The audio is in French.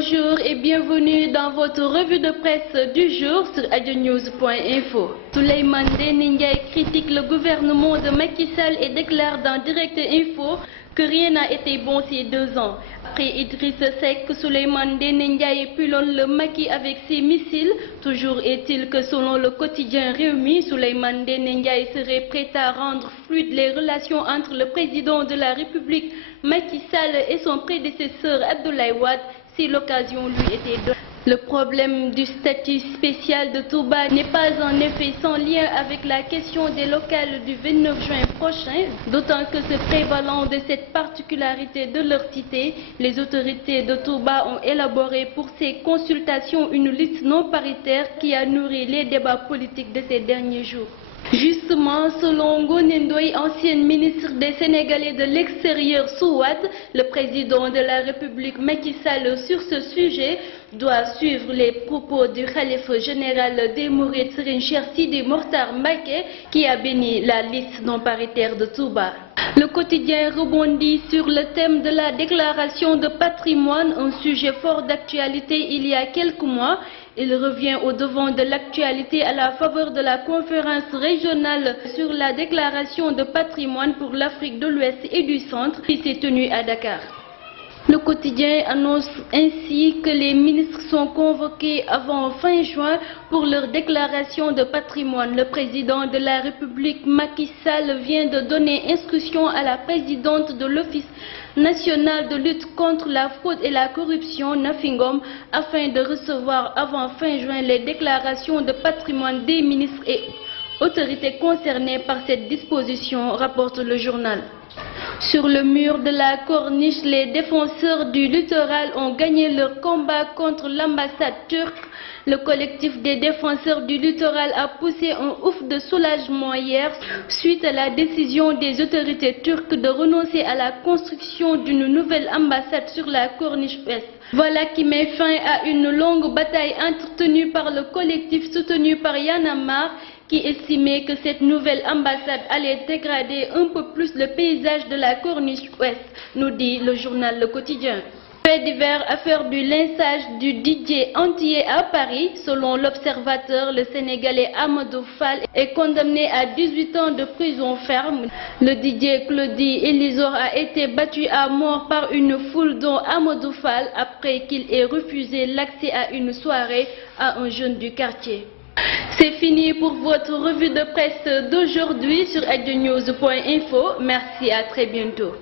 Bonjour et bienvenue dans votre revue de presse du jour sur adionews.info. Souleymane Ndéné Ndiaye critique le gouvernement de Macky Sall et déclare dans Direct Info que rien n'a été bon ces 2 ans. Après Idrissa Seck, Souleymane Ndéné Ndiaye pilonne le Macky avec ses missiles. Toujours est-il que selon le quotidien Rewmi, Souleymane Ndéné Ndiaye serait prêt à rendre fluides les relations entre le président de la République Macky Sall et son prédécesseur Abdoulaye Wade si l'occasion lui était donnée. Le problème du statut spécial de Touba n'est pas en effet sans lien avec la question des locales du 29 juin prochain, d'autant que se prévalant de cette particularité de leur cité, les autorités de Touba ont élaboré pour ces consultations une liste non paritaire qui a nourri les débats politiques de ces derniers jours. Justement, selon Ngoné Ndoye, ancienne ministre des Sénégalais de l'extérieur sous Wade, le président de la République Macky Sall sur ce sujet doit suivre les propos du khalife général des Mourides Serigne Cheikh Sidi Mokhtar Mbacké qui a béni la liste non paritaire de Touba. Le quotidien rebondit sur le thème de la déclaration de patrimoine, un sujet fort d'actualité il y a quelques mois. Il revient au devant de l'actualité à la faveur de la conférence régionale sur la déclaration de patrimoine pour l'Afrique de l'Ouest et du Centre qui s'est tenue à Dakar. Le quotidien annonce ainsi que les ministres sont convoqués avant fin juin pour leur déclaration de patrimoine. Le président de la République Macky Sall vient de donner instruction à la présidente de l'Office national de lutte contre la fraude et la corruption, Nafi Ngom, afin de recevoir avant fin juin les déclarations de patrimoine des ministres et autorités concernées par cette disposition, rapporte le journal. Sur le mur de la corniche, les défenseurs du littoral ont gagné leur combat contre l'ambassade turque. Le collectif des défenseurs du littoral a poussé un ouf de soulagement hier suite à la décision des autorités turques de renoncer à la construction d'une nouvelle ambassade sur la corniche ouest. Voilà qui met fin à une longue bataille entretenue par le collectif soutenu par Y'en a marre, qui estimait que cette nouvelle ambassade allait dégrader un peu plus le paysage de la corniche ouest, nous dit le journal Le Quotidien. Fait divers, affaire du lynchage du DJ antillais à Paris. Selon l'Observateur, le Sénégalais Amadou Fall est condamné à 18 ans de prison ferme. Le DJ Claudie Elisor a été battu à mort par une foule dont Amadou Fall après qu'il ait refusé l'accès à une soirée à un jeune du quartier. C'est fini pour votre revue de presse d'aujourd'hui sur adionews.info. Merci, à très bientôt.